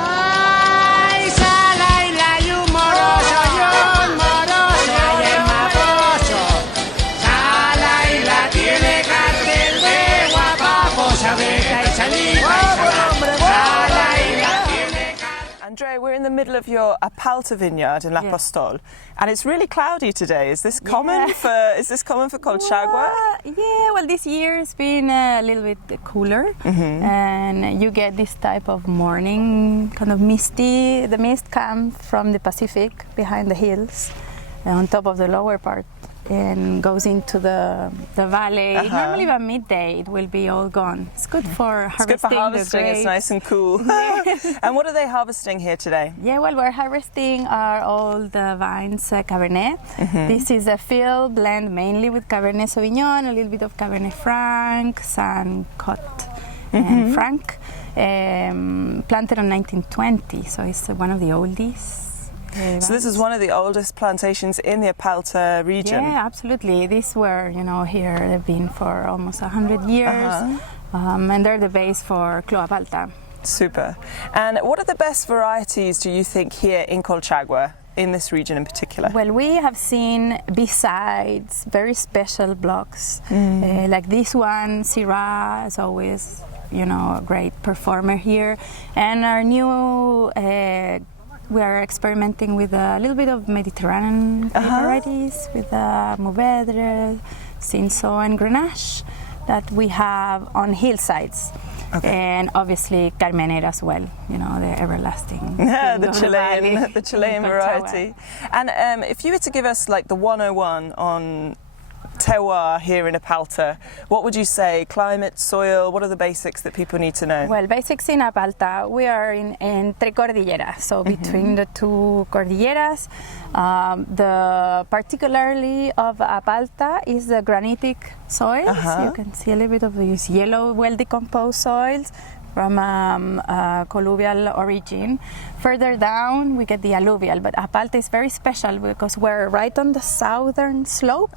Ay, Salaila y un moroso, y es maposo. Salaila tiene cartel de guapapos, abeja y saliva. Andrea, we're in the middle of your Apalta vineyard in Lapostolle, and it's really cloudy today. Is this common for Colchagua? Yeah, well, this year it's been a little bit cooler, and you get this type of morning, kind of misty. The mist comes from the Pacific behind the hills, on top of the lower part, and goes into the valley. Normally by midday it will be all gone. It's good for harvesting. It's good for harvesting. It's nice and cool. And what are they harvesting here today? Yeah, well, we're harvesting all the vines Cabernet. This is a field blend mainly with Cabernet Sauvignon, a little bit of Cabernet Franc, San Cote and Franc, planted in 1920, so it's one of the oldies. So this is one of the oldest plantations in the Apalta region. Yeah, absolutely. These were, here they've been for almost 100 years, and they're the base for Apalta. Super. And what are the best varieties, do you think, here in Colchagua, in this region in particular? Well, we have seen, besides very special blocks, like this one, Syrah is always, a great performer here, and our new we are experimenting with a little bit of Mediterranean varieties, with Mourvèdre, Cinsault and Grenache that we have on hillsides. And obviously Carmener as well, the everlasting. The Chilean variety. And if you were to give us like the 101 on terroir here in Apalta, what would you say? Climate, soil, what are the basics that people need to know? Well, basics in Apalta, we are in entre cordilleras, so between the two cordilleras. The particularly of Apalta is the granitic soils. You can see a little bit of these yellow, well-decomposed soils from colluvial origin. Further down we get the alluvial, but Apalta is very special because we're right on the southern slope,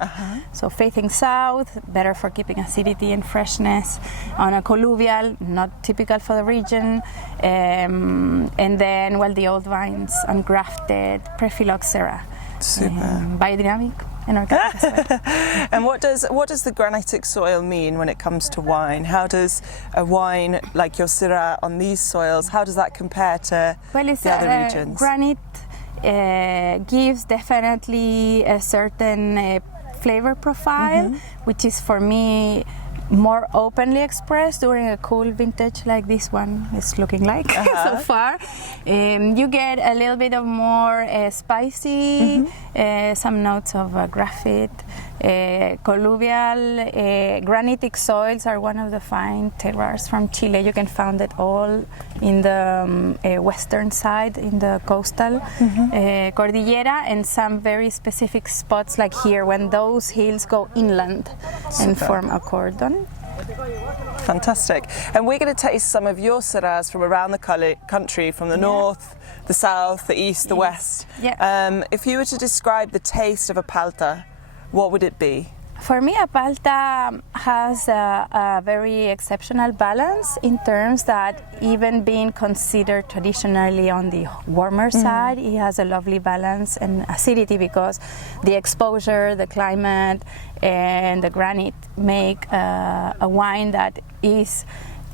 so facing south, better for keeping acidity and freshness. On a colluvial, not typical for the region, and then, the old vines, ungrafted, Prephyloxera. Super. Biodynamic and organic as well. And what does the granitic soil mean when it comes to wine? How does a wine like your Syrah on these soils, how does that compare to the other regions? Granite gives definitely a certain flavor profile, which is for me more openly expressed during a cool vintage like this one is looking like so far. You get a little bit of more spicy, some notes of graphite, colluvial, granitic soils are one of the fine terroirs from Chile. You can find it all in the western side, in the coastal cordillera, and some very specific spots like here when those hills go inland and form a cordon. Fantastic. And we're going to taste some of your Syrahs from around the country, from the north, the south, the east, the west. If you were to describe the taste of Apalta, what would it be? For me, Apalta has a very exceptional balance in terms that even being considered traditionally on the warmer side, it has a lovely balance and acidity because the exposure, the climate, and the granite make a wine that is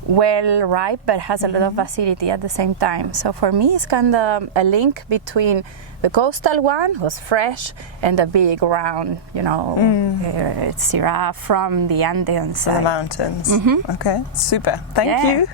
well ripe but has a lot of acidity at the same time. So for me, it's kind of a link between the coastal one, who's fresh, and the big round, it's Syrah from the Andean side. From the mountains. Okay, super. Thank you.